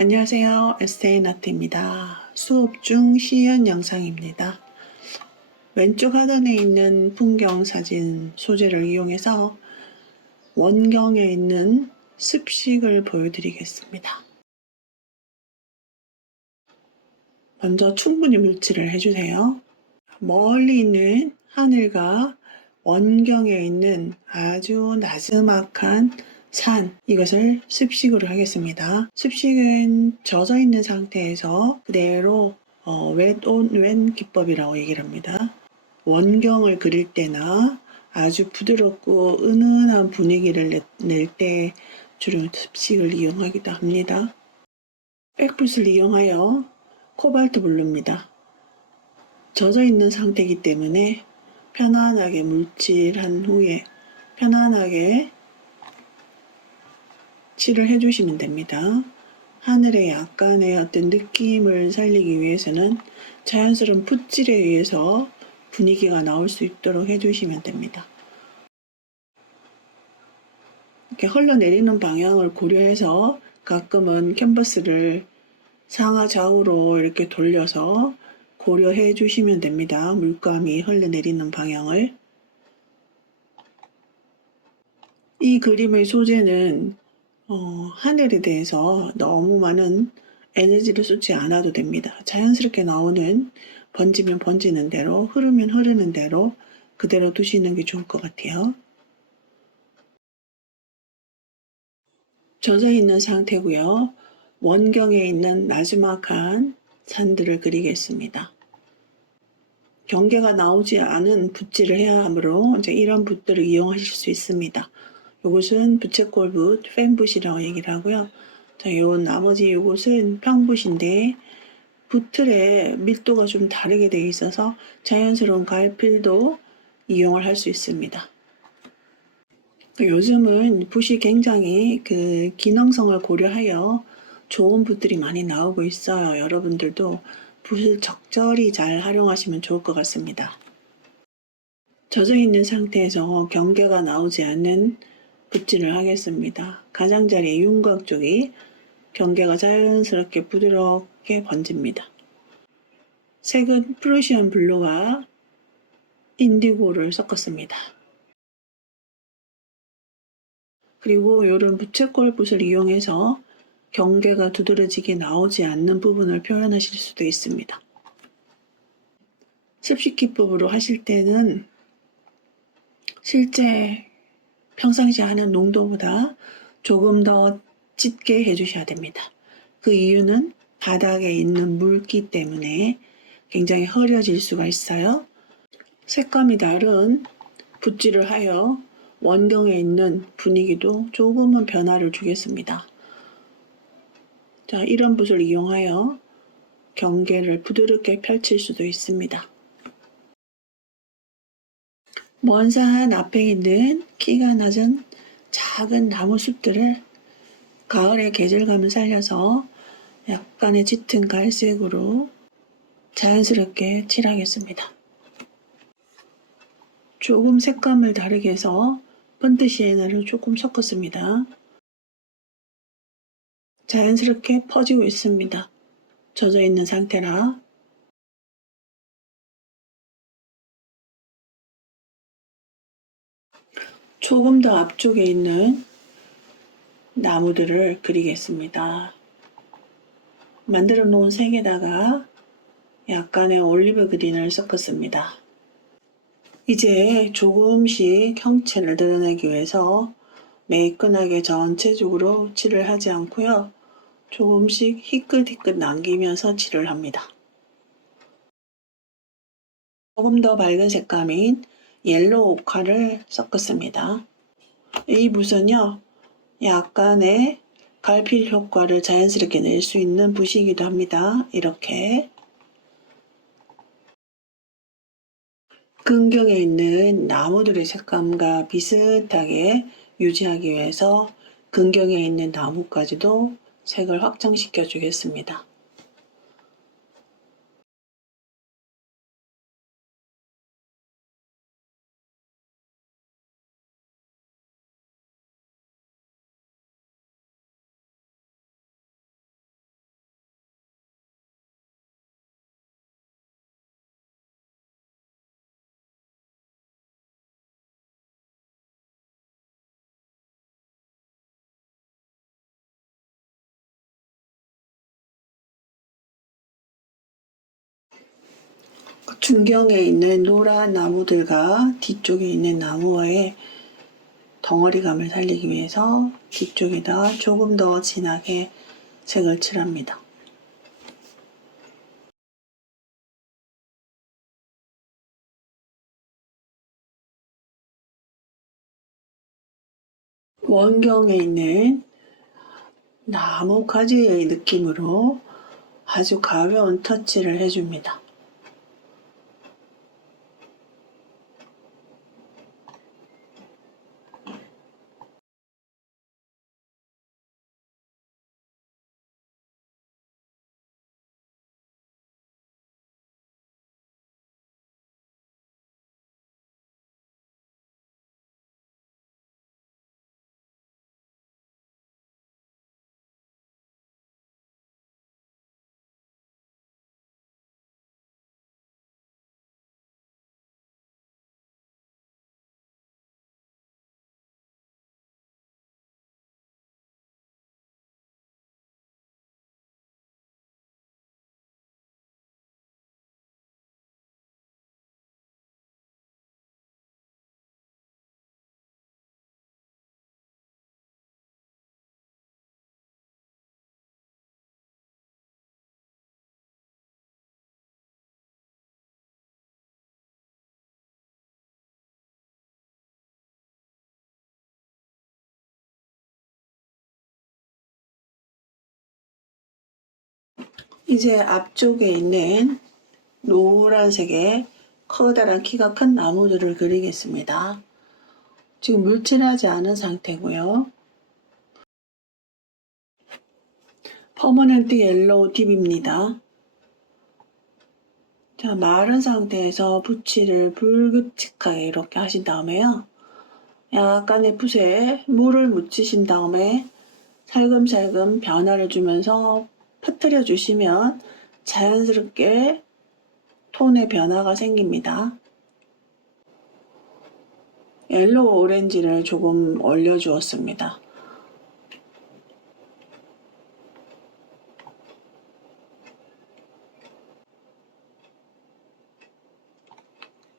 안녕하세요. 에세이나트입니다. 수업 중 시연 영상입니다. 왼쪽 하단에 있는 풍경 사진 소재를 이용해서 원경에 있는 습식을 보여드리겠습니다. 먼저 충분히 물칠을 해주세요. 멀리 있는 하늘과 원경에 있는 아주 나지막한 산, 이것을 습식으로 하겠습니다. 습식은 젖어 있는 상태에서 그대로 wet on when 기법이라고 얘기를 합니다. 원경을 그릴 때나 아주 부드럽고 은은한 분위기를 낼 때 주로 습식을 이용하기도 합니다. 백붓을 이용하여 코발트 블루입니다. 젖어 있는 상태이기 때문에 편안하게 물칠한 후에 편안하게 칠을 해주시면 됩니다. 하늘의 약간의 어떤 느낌을 살리기 위해서는 자연스러운 붓질에 의해서 분위기가 나올 수 있도록 해주시면 됩니다. 이렇게 흘러내리는 방향을 고려해서 가끔은 캔버스를 상하 좌우로 이렇게 돌려서 고려해 주시면 됩니다. 물감이 흘러내리는 방향을. 이 그림의 소재는 하늘에 대해서 너무 많은 에너지를 쏟지 않아도 됩니다. 자연스럽게 나오는, 번지면 번지는 대로, 흐르면 흐르는 대로 그대로 두시는 게 좋을 것 같아요. 젖어 있는 상태고요. 원경에 있는 나지막한 산들을 그리겠습니다. 경계가 나오지 않은 붓질을 해야 하므로 이제 이런 붓들을 이용하실 수 있습니다. 이것은 부채꼴 붓, 펜붓이라고 얘기를 하고요. 자, 요 나머지 요것은 평붓인데 붓틀의 밀도가 좀 다르게 되어 있어서 자연스러운 갈필도 이용을 할 수 있습니다. 요즘은 붓이 굉장히 그 기능성을 고려하여 좋은 붓들이 많이 나오고 있어요. 여러분들도 붓을 적절히 잘 활용하시면 좋을 것 같습니다. 젖어 있는 상태에서 경계가 나오지 않는 붓질을 하겠습니다. 가장자리 윤곽 쪽이 경계가 자연스럽게 부드럽게 번집니다. 색은 프루시안 블루와 인디고를 섞었습니다. 그리고 이런 부채꼴 붓을 이용해서 경계가 두드러지게 나오지 않는 부분을 표현하실 수도 있습니다. 습식 기법으로 하실 때는 실제 평상시 하는 농도보다 조금 더 짙게 해주셔야 됩니다. 그 이유는 바닥에 있는 물기 때문에 굉장히 흐려질 수가 있어요. 색감이 다른 붓질을 하여 원경에 있는 분위기도 조금은 변화를 주겠습니다. 자, 이런 붓을 이용하여 경계를 부드럽게 펼칠 수도 있습니다. 먼 산 앞에 있는 키가 낮은 작은 나무 숲들을 가을의 계절감을 살려서 약간의 짙은 갈색으로 자연스럽게 칠하겠습니다. 조금 색감을 다르게 해서 번트 시에나를 조금 섞었습니다. 자연스럽게 퍼지고 있습니다. 젖어 있는 상태라. 조금 더 앞쪽에 있는 나무들을 그리겠습니다. 만들어 놓은 색에다가 약간의 올리브 그린을 섞었습니다. 이제 조금씩 형체를 드러내기 위해서 매끈하게 전체적으로 칠을 하지 않고요. 조금씩 희끗희끗 남기면서 칠을 합니다. 조금 더 밝은 색감인 옐로우 오카를 섞었습니다. 이 붓은요, 약간의 갈필 효과를 자연스럽게 낼 수 있는 붓이기도 합니다. 이렇게 근경에 있는 나무들의 색감과 비슷하게 유지하기 위해서 근경에 있는 나무까지도 색을 확장시켜 주겠습니다. 중경에 있는 노란 나무들과 뒤쪽에 있는 나무와의 덩어리감을 살리기 위해서 뒤쪽에다가 조금 더 진하게 색을 칠합니다. 원경에 있는 나무 가지의 느낌으로 아주 가벼운 터치를 해줍니다. 이제 앞쪽에 있는 노란색의 커다란 키가 큰 나무들을 그리겠습니다. 지금 물칠하지 않은 상태고요. 퍼머넌트 옐로우 딥입니다. 자, 마른 상태에서 붓질을 붉직하게 이렇게 하신 다음에요. 약간의 붓에 물을 묻히신 다음에 살금살금 변화를 주면서 퍼뜨려 주시면 자연스럽게 톤의 변화가 생깁니다. 옐로우 오렌지를 조금 올려주었습니다.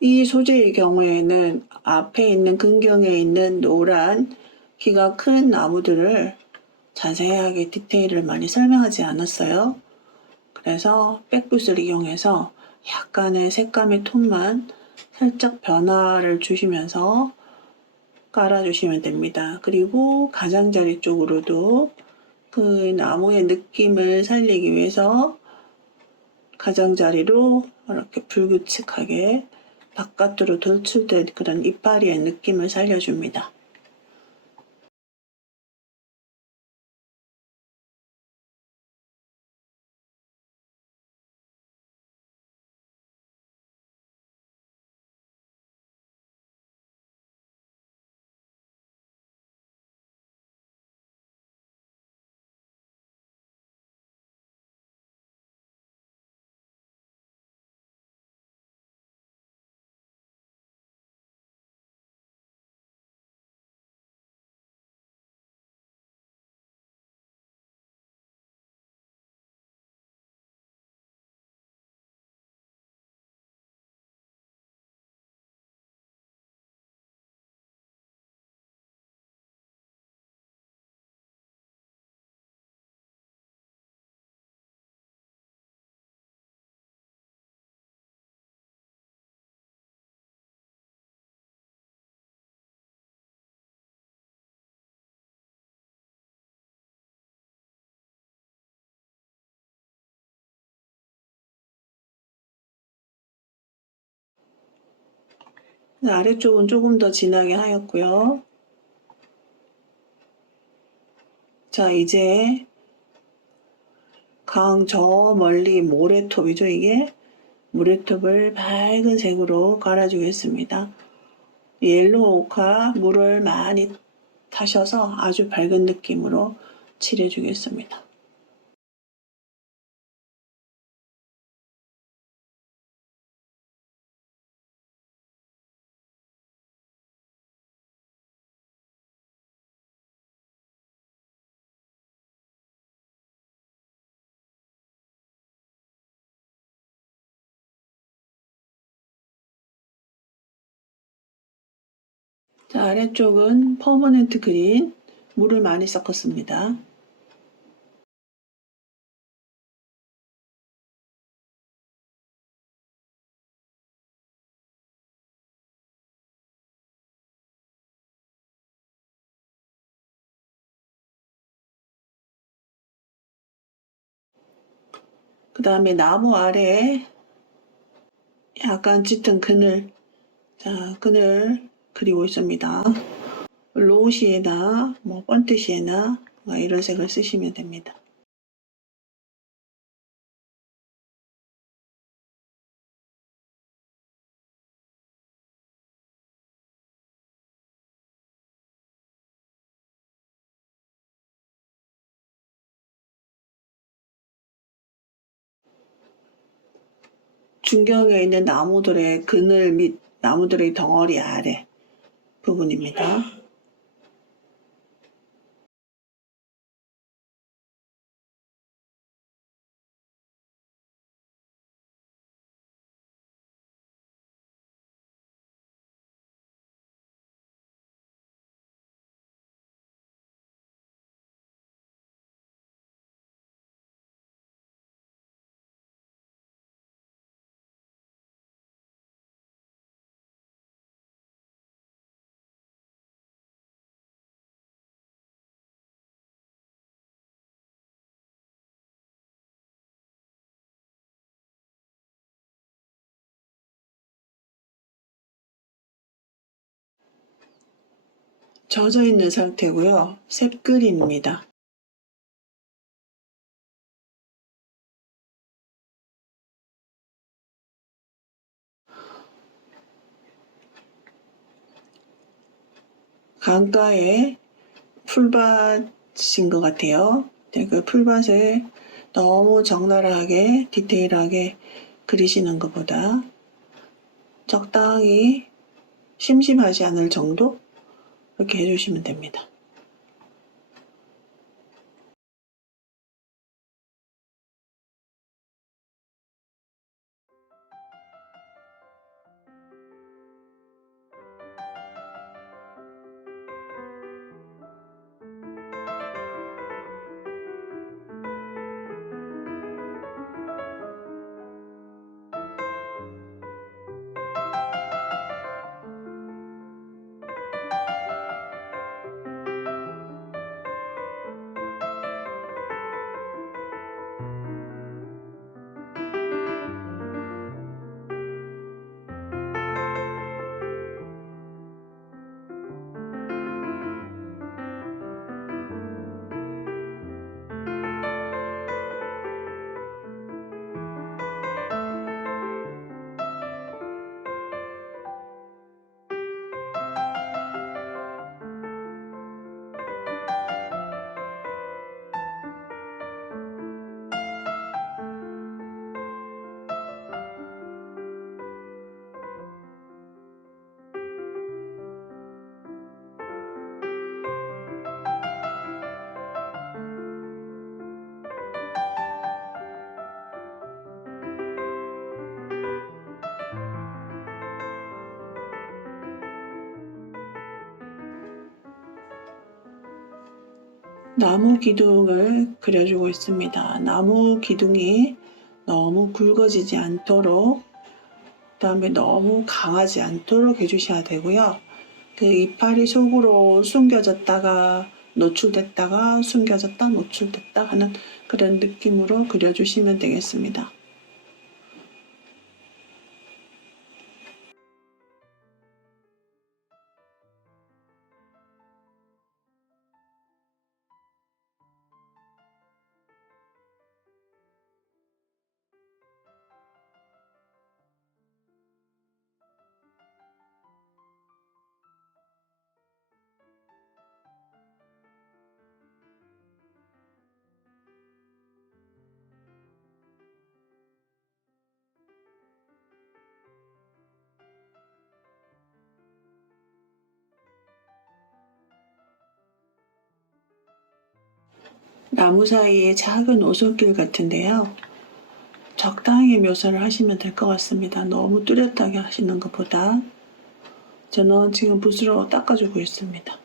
이 소재의 경우에는 앞에 있는 근경에 있는 노란 키가 큰 나무들을 자세하게 디테일을 많이 설명하지 않았어요. 그래서 백붓을 이용해서 약간의 색감의 톤만 살짝 변화를 주시면서 깔아주시면 됩니다. 그리고 가장자리 쪽으로도 그 나무의 느낌을 살리기 위해서 가장자리로 이렇게 붉은칙하게 바깥으로 돌출된 그런 이파리의 느낌을 살려줍니다. 아래쪽은 조금 더 진하게 하였고요. 자, 이제 강 저 멀리 모래톱이죠, 이게? 모래톱을 밝은 색으로 갈아주겠습니다. 옐로우 오카 물을 많이 타셔서 아주 밝은 느낌으로 칠해주겠습니다. 자, 아래쪽은 퍼머넨트 그린, 물을 많이 섞었습니다. 그 다음에 나무 아래에 약간 짙은 그늘, 자, 그늘 그리고 있습니다. 로우 시에나, 번트 시에나, 이런 색을 쓰시면 됩니다. 중경에 있는 나무들의 그늘 및 나무들의 덩어리 아래 부분입니다. 젖어 있는 상태고요. 샛글입니다. 강가에 풀밭인 것 같아요. 그 풀밭을 너무 적나라하게 디테일하게 그리시는 것보다 적당히 심심하지 않을 정도 이렇게 해주시면 됩니다. 나무 기둥을 그려주고 있습니다. 나무 기둥이 너무 굵어지지 않도록, 그 다음에 너무 강하지 않도록 해주셔야 되고요. 그 이파리 속으로 숨겨졌다가 노출됐다가 숨겨졌다 노출됐다 하는 그런 느낌으로 그려주시면 되겠습니다. 나무 사이에 작은 오솔길 같은데요. 적당히 묘사를 하시면 될 것 같습니다. 너무 뚜렷하게 하시는 것보다 저는 지금 붓으로 닦아주고 있습니다.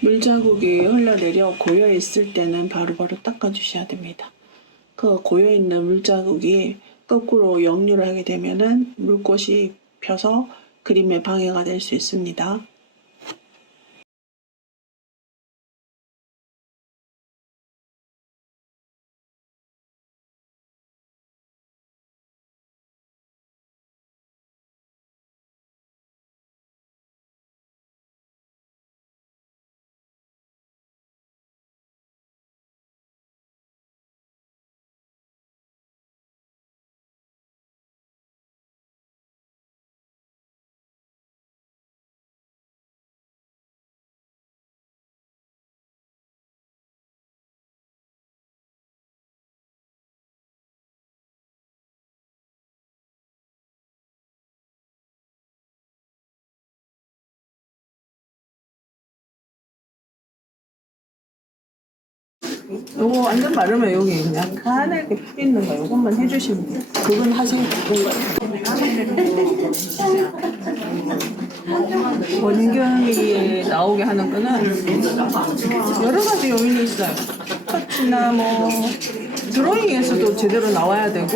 물자국이 흘러내려 고여 있을 때는 바로바로 닦아주셔야 됩니다. 그 고여 있는 물자국이 거꾸로 역류를 하게 되면은 물꽃이 펴서 그림에 방해가 될 수 있습니다. 요거 완전 마르면 여기 약간의 피 있는 거 요것만 해주시면 돼요. 그건 하시면 되는 거예요. 원경이 나오게 하는 거는 여러 가지 요인이 있어요. 터치나 뭐 드로잉에서도 제대로 나와야 되고